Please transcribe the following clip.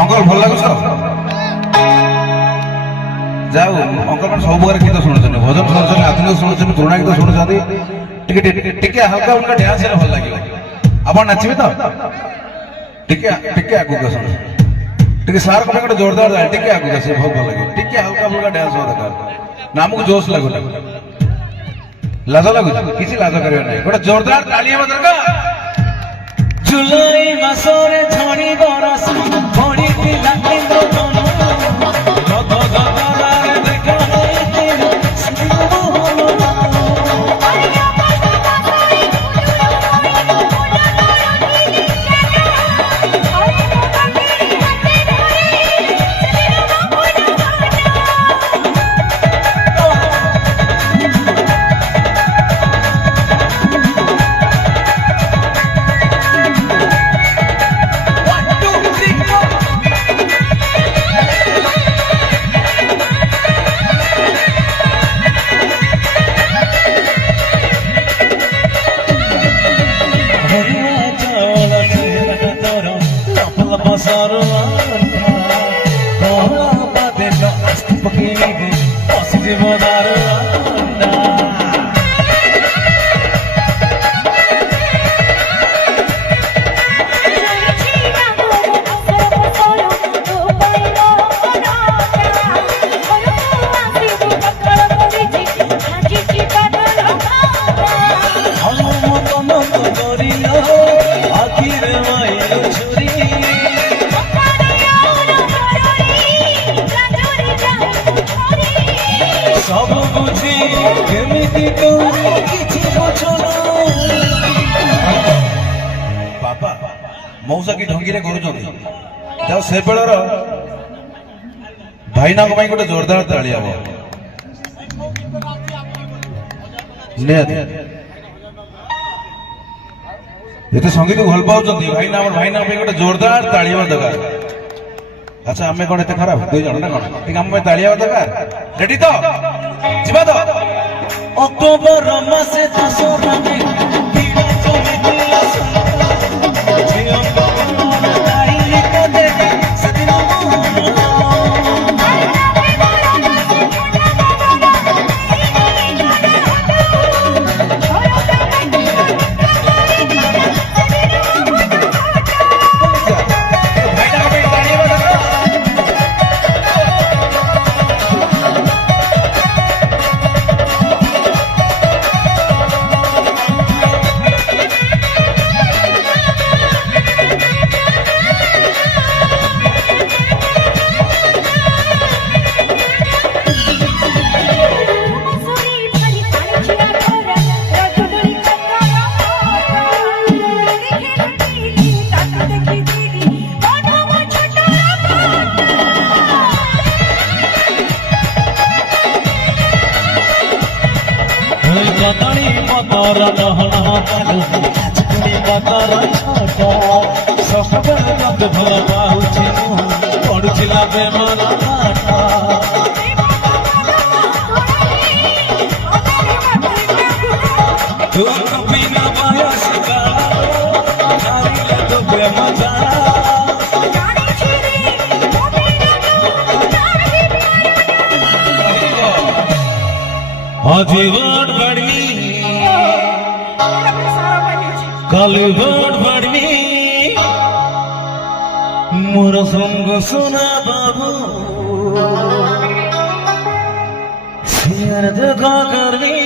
ଅଙ୍କଲ ଭଲ ଲାଗୁଛ ଯାଉ ଅଙ୍କଲ ମାନେ ସବୁ ପ୍ରକାର ଗୀତ ଶୁଣୁଛନ୍ତି ଭଜନ ଶୁଣୁଛନ୍ତି ଆଧୁନିକ ଶୁଣୁଛନ୍ତି ପୁରୁଣା ଗୀତ ଶୁଣୁଛନ୍ତି ଟିକେ ଟିକେ ହାଲକା ହାଲକା ଡ୍ୟାନ୍ସ ହେଲେ ଭଲ ଲାଗିବ ଆପଣ ନାଚିବେ ତ ଟିକେ ଟିକେ ଆଗକୁ ଆସନ୍ତୁ ଟିକେ ସାର୍ କଣ ଗୋଟେ ଜୋରଦାର ଯାଏ ଟିକେ ଆଗକୁ ଆସିବେ ବହୁତ ଭଲ ଲାଗିବ ଟିକେ ହାଲକା ହାଲକା ଡ୍ୟାନ୍ସ ହବା ଦରକାର ନା ଆମକୁ ଜୋଶ ଲାଗୁନି ଲାଜ ଲାଗୁଛି କିଛି ଲାଜ କରିବା ନାହିଁ ଗୋଟେ ଜୋରଦାର ତାଳି ହେବା ଦରକାର ଜୁଲାଇ ମାସରେ ଝଡ଼ି ବରସ ପଡ଼ିଥିଲା ସବୁ ବୁଝି କେମିତି କିଛି ବାପା ମଉସା କି ଢଙ୍ଗିରେ କରୁଛନ୍ତି ଯାଉ ସେ ବେଳର ଭାଇନାଙ୍କ ପାଇଁ ଗୋଟେ ଜୋରଦାର ତାଳି ହବ ନିହାତି ଯେତେ ସଙ୍ଗୀତ ଭଲ ପାଉଛନ୍ତି ଭାଇନା ଆମର ଭାଇନାଙ୍କ ପାଇଁ ଗୋଟେ ଜୋରଦାର ତାଳି ହବା ଦରକାର ଆଚ୍ଛା ଆମେ କଣ ଏତେ ଖରାପ ଦୁଇ ଜଣ ନା କଣ ଟିକେ ଆମ ପାଇଁ ତାଳି ହବା ଦରକାର ରେଡି ତ ଯିବା ତ ଅକ୍ଟୋବର ମାସେ କଦଳୀ ପତର ନହଣ ଚିକୁଡ଼ି ପତର ଛୋଟ ସବୁବେଳେ ମତେ ଭଲ ପାଉଛି ମୁଁ ପଡୁଥିଲା ବେମନ ପାଠ ତୁମ ବିନା ବୟସ କାଳିଲେ ତୁ ପ୍ରେମ ଜାଣା আজি ভোট বাড়বি কালি ভোট বাড়বি মোর সঙ্গ শোনা বাবু সিয়ার দেখা করবি